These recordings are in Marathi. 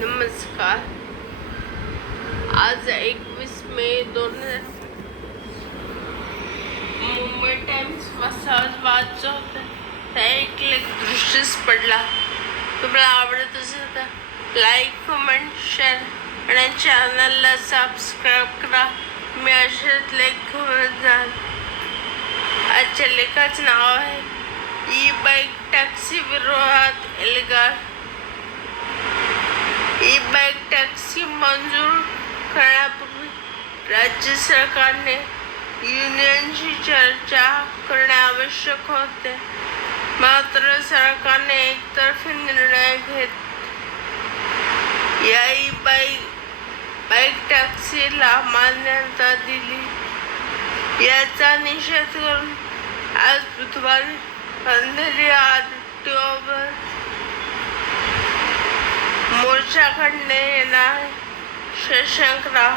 नमस्कार. आज 21 मे 2000 मुंबई टाइम्स वाचत होते. त्या एक दृश्यच पडला. तुम्हाला आवडत असेल तर लाईक, कमेंट, शेअर आणि चॅनलला सबस्क्राईब करा. मी असेच लेख घेऊन जाईल. आजच्या लेखाचं नाव आहे ई बाईक टॅक्सी विरोधात एल्गार. ई बाईक टॅक्सी मंजूर करण्यापूर्वी राज्य सरकारने युनियनशी चर्चा करणे आवश्यक होते. मात्र सरकारने एकतर्फी निर्णय घेत या ई बाईक टॅक्सीला मान्यता दिली. याचा निषेध करून आज बुधवारी अंधेरी आरटीओवर मोर्चा काढणे येणार. शशांकराव,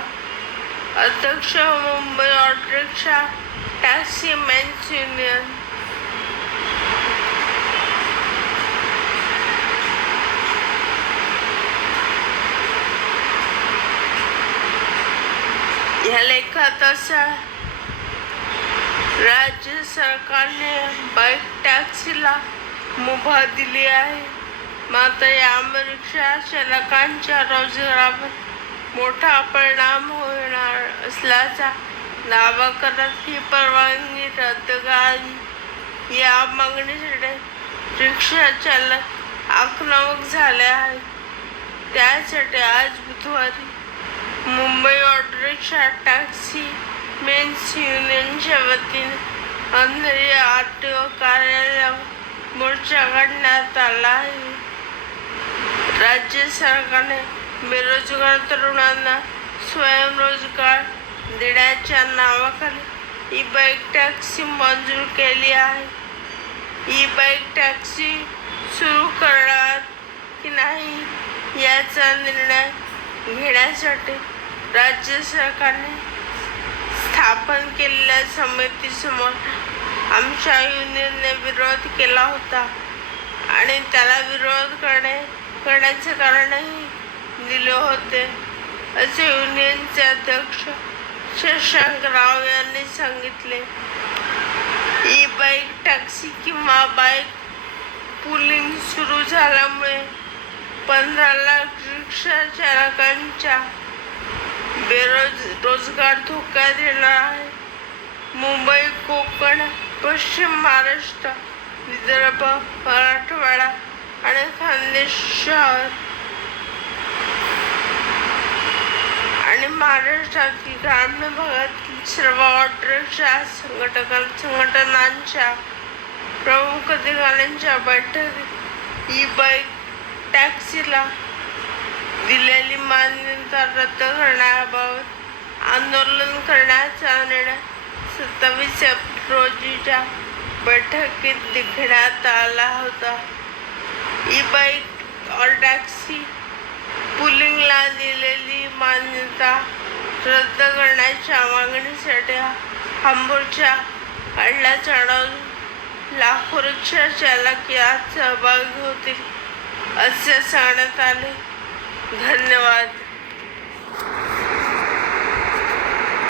अध्यक्ष, Mumbai auto rickshaw taxi men's union. या लेखात असा राज्य सरकारने बाईक टॅक्सीला मुभा दिली आहे. मात्र यामुळे रिक्षा चालकांच्या रोजगारावर मोठा परिणाम होणार असल्याचा दावा करत ही परवानगी रद्द करावी या मागणीसाठी रिक्षा चालक आक्रमक झाले आहेत. त्यासाठी आज बुधवारी Mumbai auto rickshaw taxi men's युनियनच्या वतीने अंधेरी आरटीओ कार्यालयावर मोर्चा काढण्यात आला आहे. राज्य सरकारने बेरोजगार तरुणांना स्वयंरोजगार देण्याच्या नावाखाली ई बाईक टॅक्सी मंजूर केली आहे. ई बाईक टॅक्सी सुरू करणार की नाही याचा निर्णय घेण्यासाठी राज्य सरकारने स्थापन केलेल्या समितीसमोर आमच्या युनियनने विरोध केला होता आणि त्याला विरोध करण्याचे कारणही दिले होते, असे युनियनचे अध्यक्ष शशांकराव यांनी सांगितले. ई बाईक टॅक्सी किंवा बाईक पुलिंग सुरू झाल्यामुळे 15 लाख रिक्षा चालकांच्या रोजगार धोक्यात येणार आहे. मुंबई, कोकण, पश्चिम महाराष्ट्र, विदर्भ, मराठवाडा आणि खानदेश शहर आणि महाराष्ट्रातील ग्रामीण भागातील सर्व ऑटो रिक्षा संघटनांच्या प्रमुख अधिकाऱ्यांच्या बैठकीत ई बाईक टॅक्सीला दिलेली मान्यता रद्द करण्याबाबत आंदोलन करण्याचा निर्णय 27 एप्रिल रोजीच्या बैठकीत घेण्यात आला होता. ई बाईक और टॅक्सी पुलिंगला दिलेली मान्यता रद्द करण्याच्या मागणीसाठी हा मोर्चा काढला जाणार. लाखो रिक्षा चालक यात सहभागी होतील असे सांगण्यात आले. धन्यवाद.